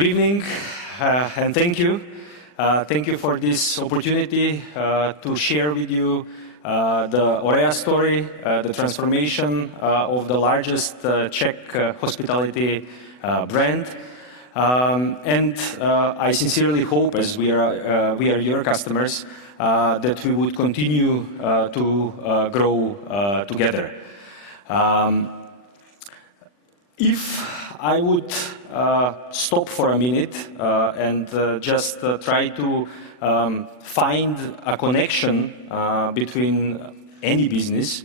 Good evening, and thank you. Thank you for this opportunity to share with you the OREA story, the transformation of the largest Czech hospitality brand. I sincerely hope, as we are your customers, that we would continue to grow together. If I would stop for a minute and just try to find a connection between any business,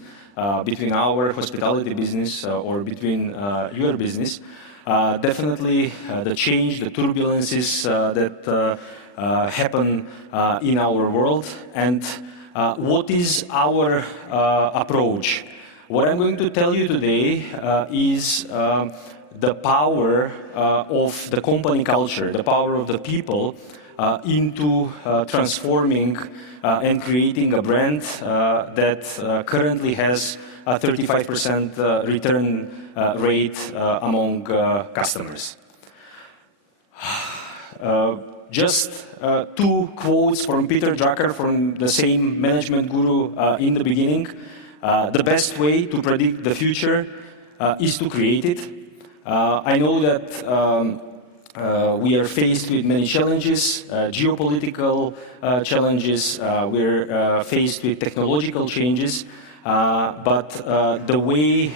between our hospitality business or between your business, definitely the change, the turbulences that happen in our world, and what is our approach. What I'm going to tell you today is the power of the company culture, the power of the people into transforming and creating a brand that currently has a 35% return rate among customers. Just two quotes from Peter Drucker, from the same management guru in the beginning. The best way to predict the future is to create it. I know that we are faced with many challenges, geopolitical challenges, we're faced with technological changes, but the way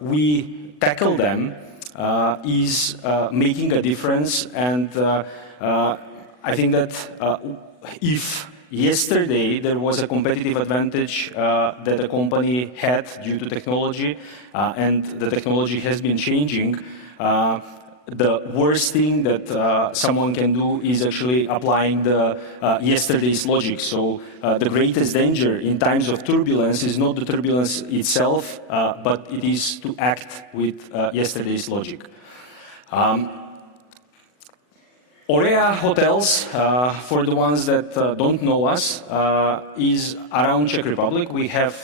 we tackle them is making a difference. And I think that if yesterday there was a competitive advantage that a company had due to technology, and the technology has been changing, the worst thing that someone can do is actually applying the yesterday's logic. So the greatest danger in times of turbulence is not the turbulence itself, but it is to act with yesterday's logic. OREA Hotels, for the ones that don't know us, is around Czech Republic. We have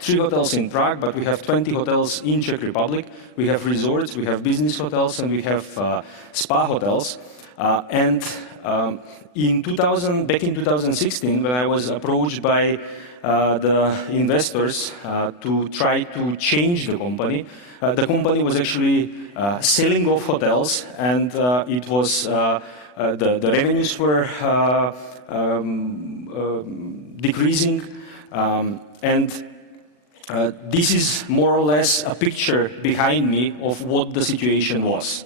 3 hotels in Prague, but we have 20 hotels in Czech Republic. We have resorts, we have business hotels, and we have spa hotels. Back in 2016, when I was approached by the investors to try to change the company was actually selling off hotels, and it was the revenues were decreasing, and this is more or less a picture behind me of what the situation was.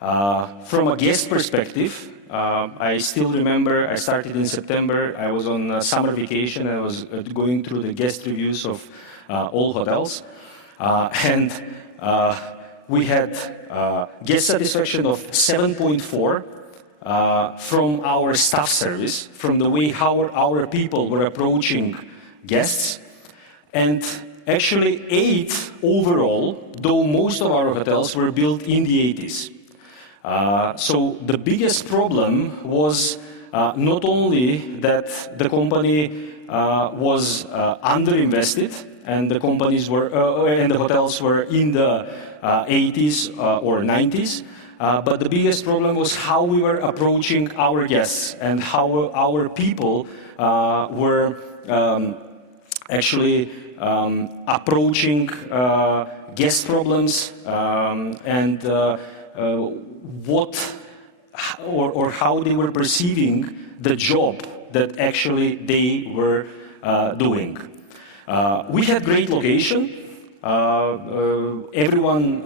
From a guest perspective, I still remember I started in September. I was on summer vacation. I was going through the guest reviews of all hotels, and we had guest satisfaction of 7.4 from our staff service, from the way how our people were approaching guests, and actually 8 overall, though most of our hotels were built in the 80s. So the biggest problem was not only that the company was underinvested, and the companies were and the hotels were in the 80s or 90s, but the biggest problem was how we were approaching our guests and how our people were actually approaching guest problems, and how they were perceiving the job that actually they were doing. We had great location. Everyone,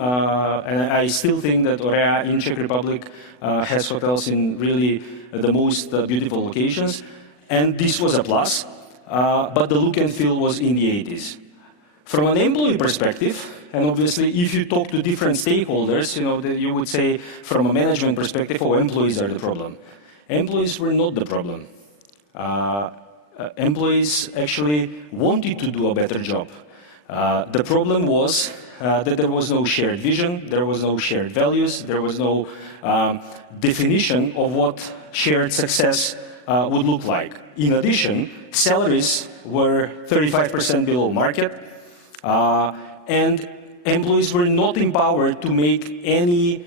and I still think that OREA in Czech Republic has hotels in really the most beautiful locations, and this was a plus, but the look and feel was in the 80s. From an employee perspective, and obviously if you talk to different stakeholders, you would say from a management perspective, oh, employees are the problem. Employees were not the problem. Employees actually wanted to do a better job. The problem was that there was no shared vision, there was no shared values, there was no definition of what shared success would look like. In addition, salaries were 35% below market, and employees were not empowered to make any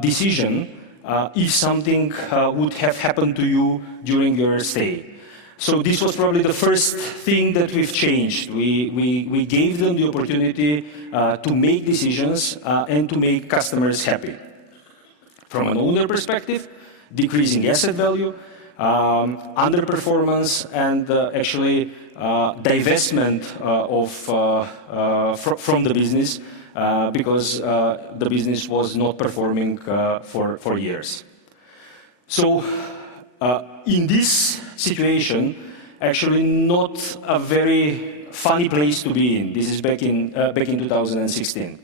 decision if something would have happened to you during your stay. So this was probably the first thing that we've changed. We gave them the opportunity to make decisions and to make customers happy. From an owner perspective, decreasing asset value, underperformance, and actually divestment from the business because the business was not performing for years. So in this situation, actually not a very funny place to be in. This is back in 2016.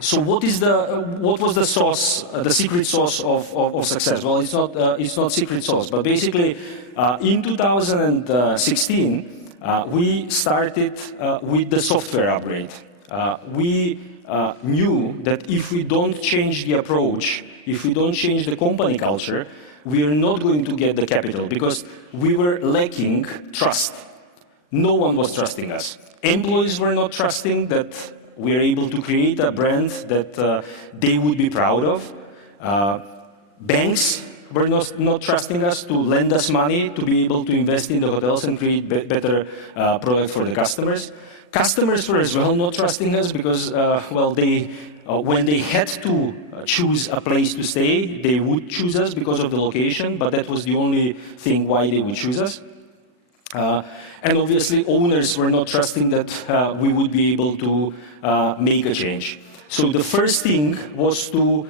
So what was the sauce, the secret sauce of success? Well, it's not secret sauce, but basically in 2016 we started with the software upgrade. We knew that if we don't change the approach, if we don't change the company culture, we are not going to get the capital because we were lacking trust. No one was trusting us. Employees were not trusting that we are able to create a brand that they would be proud of. Banks were not trusting us to lend us money to be able to invest in the hotels and create better products for the customers. Customers were as well not trusting us because, when they had to choose a place to stay, they would choose us because of the location, but that was the only thing why they would choose us. And obviously, owners were not trusting that we would be able to make a change. So the first thing was to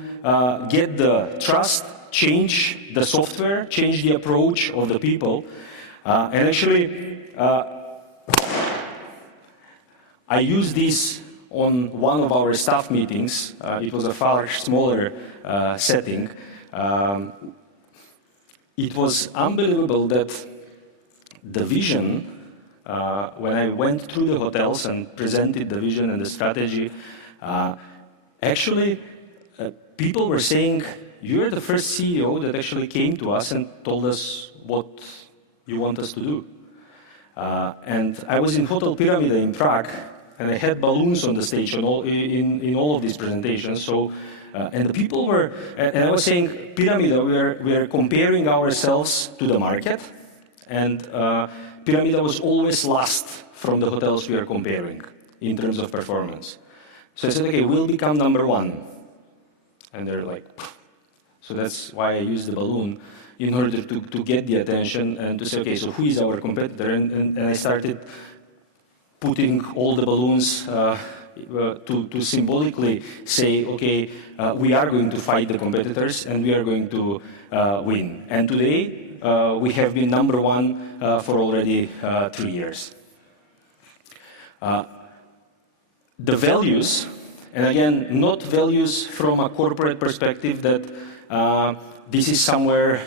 get the trust, change the software, change the approach of the people. And actually, I used this on one of our staff meetings. It was a far smaller setting. It was unbelievable that the vision, when I went through the hotels and presented the vision and the strategy, actually people were saying, "You're the first CEO that actually came to us and told us what you want us to do." And I was in Hotel Pyramida in Prague, and I had balloons on the stage in all of these presentations. So, and the people were, and I was saying, Pyramida, we are comparing ourselves to the market, and Pyramida was always last from the hotels we are comparing in terms of performance. So I said, okay, we'll become number one. And they're like, pff. So that's why I used the balloon in order to get the attention and to say, okay, so who is our competitor? And I started putting all the balloons to symbolically say, okay, we are going to fight the competitors and we are going to win. And today, we have been number one for already 3 years. The values, and again, not values from a corporate perspective that this is somewhere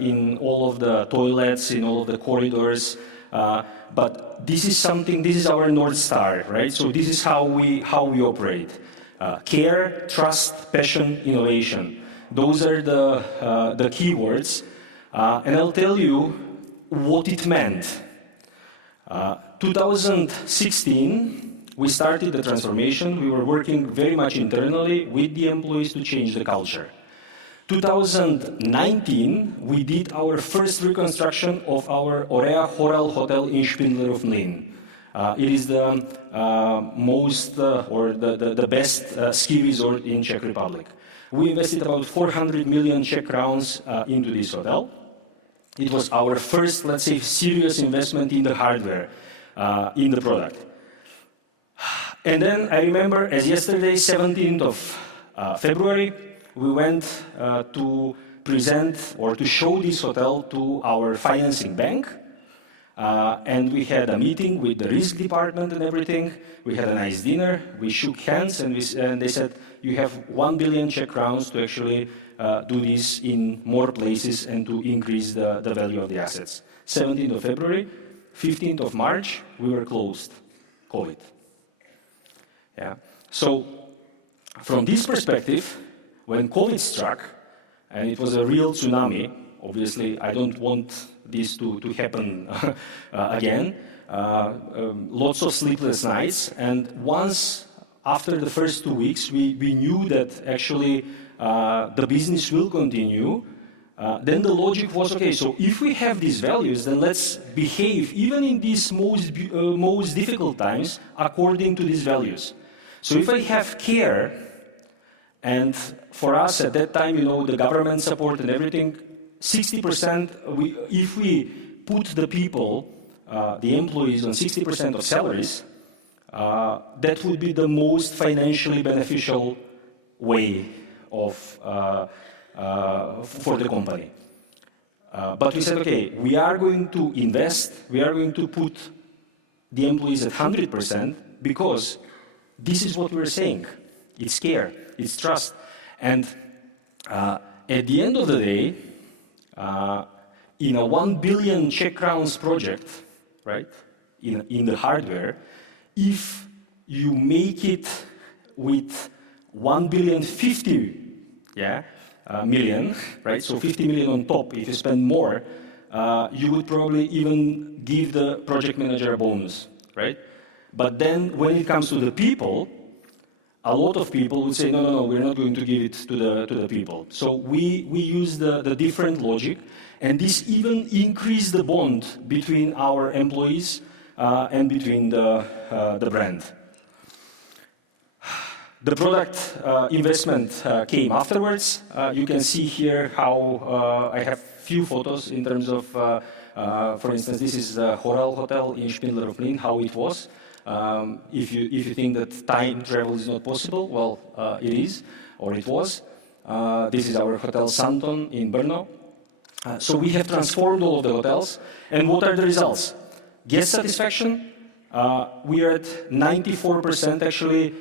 in all of the toilets, in all of the corridors, but this is something, this is our North Star, right? So this is how we operate. Care, trust, passion, innovation. Those are the keywords. And I'll tell you what it meant. 2016, we started the transformation. We were working very much internally with the employees to change the culture. 2019, we did our first reconstruction of our OREA Hotel in Spindlerov-Mlýn. It is the most or the best ski resort in Czech Republic. We invested about 400 million Czech crowns into this hotel. It was our first, let's say, serious investment in the hardware, in the product. And then I remember, as yesterday, 17th of February, we went to present or to show this hotel to our financing bank. And we had a meeting with the risk department and everything. We had a nice dinner. We shook hands, and they said, you have 1 billion Czech crowns to actually do this in more places and to increase the value of the assets. 17th of February, 15th of March, we were closed. COVID. Yeah. So from this perspective, when COVID struck, and it was a real tsunami, obviously I don't want this to happen again, lots of sleepless nights, and once after the first 2 weeks, we knew that actually the business will continue. Then the logic was, okay, so if we have these values, then let's behave, even in these most difficult times, according to these values. So if I have care, and for us at that time, you know, the government support and everything, 60%, if we put the people, the employees on 60% of salaries, that would be the most financially beneficial way of for the company. But we said, okay, we are going to invest, we are going to put the employees at 100% because this is what we're saying. It's care, it's trust. And at the end of the day, in a 1 billion Czech crowns project, right, in the hardware, if you make it with 1,050,000,000, million, right? So 50 million on top. If you spend more, you would probably even give the project manager a bonus, right? But then when it comes to the people, a lot of people would say, no, we're not going to give it to the people. So we use the different logic, and this even increased the bond between our employees and between the brand. The product investment came afterwards. You can see here how I have few photos in terms of, for instance, this is the Horal Hotel in Spindler of Linn, how it was. If you think that time travel is not possible, well, it is, or it was. This is our Hotel Santon in Brno. So we have transformed all of the hotels. And what are the results? Guest satisfaction. We are at 94% actually.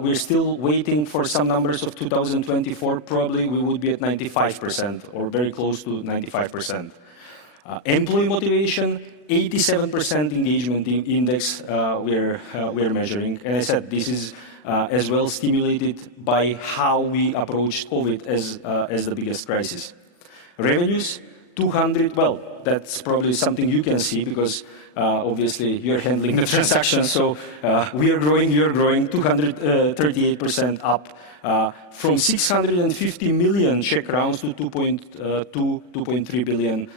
We're still waiting for some numbers of 2024. Probably we would be at 95% or very close to 95%. Employee motivation, 87% engagement index we're measuring. And I said this is as well stimulated by how we approached COVID as the biggest crisis. Revenues, 200, well, that's probably something you can see because obviously you're handling the transaction. So we are growing, you're growing, 238% up from 650 million Czech crowns to 2.3 billion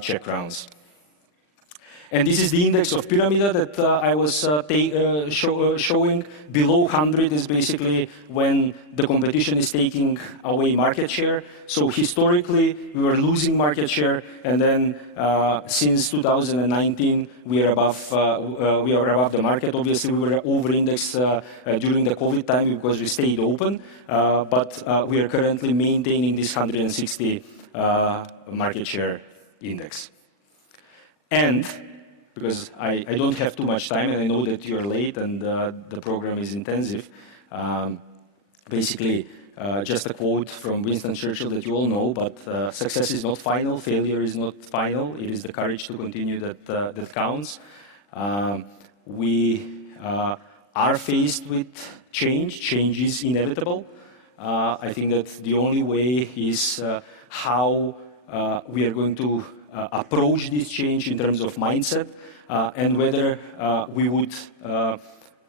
Czech crowns. And this is the index of Pyramida that I was showing. Below 100 is basically when the competition is taking away market share. So historically, we were losing market share, and then since 2019, we are above the market. Obviously, we were over-indexed during the COVID time because we stayed open, but we are currently maintaining this 160 market share index. And because I don't have too much time, and I know that you're late and the program is intensive. Basically, just a quote from Winston Churchill that you all know, but success is not final, failure is not final, it is the courage to continue that counts. We are faced with change. Change is inevitable. I think that the only way is how we are going to approach this change in terms of mindset, and whether we would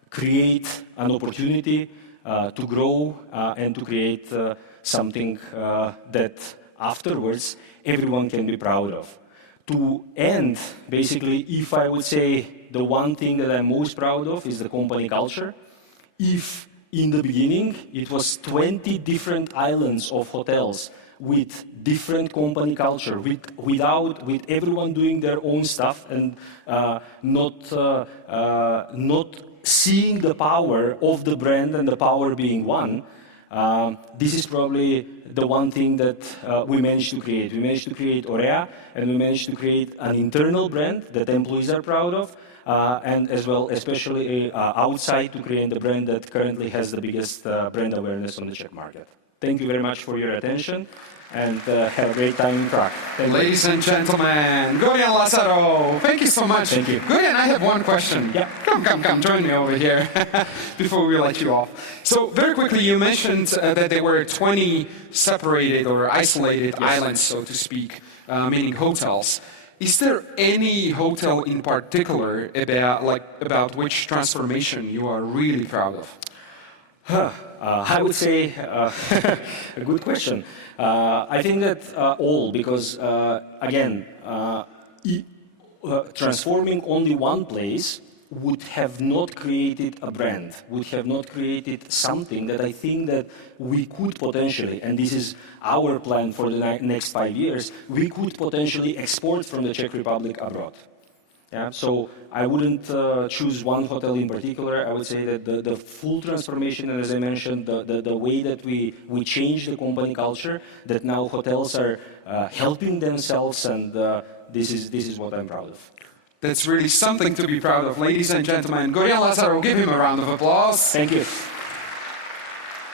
create an opportunity to grow and to create something that afterwards everyone can be proud of. To end, basically, if I would say the one thing that I'm most proud of is the company culture. If in the beginning it was 20 different islands of hotels with different company culture, with everyone doing their own stuff and not seeing the power of the brand and the power being one, this is probably the one thing that we managed to create. We managed to create OREA, and we managed to create an internal brand that employees are proud of, and as well, especially outside, to create the brand that currently has the biggest brand awareness on the Czech market. Thank you very much for your attention, and have a great time in Prague. Ladies and gentlemen, Gorjan Lazarov, thank you so much. Thank you. Gorjan, I have one question. Yeah. Come, join me over here before we let you off. So very quickly, you mentioned that there were 20 separated or isolated islands, so to speak, meaning hotels. Is there any hotel in particular about which transformation you are really proud of? I would say a good question. I think that all, because again, transforming only one place would have not created a brand, would have not created something that I think that we could potentially, and this is our plan for the next 5 years, we could potentially export from the Czech Republic abroad. Yeah, so I wouldn't choose one hotel in particular. I would say that the full transformation, and as I mentioned, the way that we change the company culture, that now hotels are helping themselves, and this is what I'm proud of. That's really something to be proud of. Ladies and gentlemen, Gorjan Lazarov, give him a round of applause. Thank you.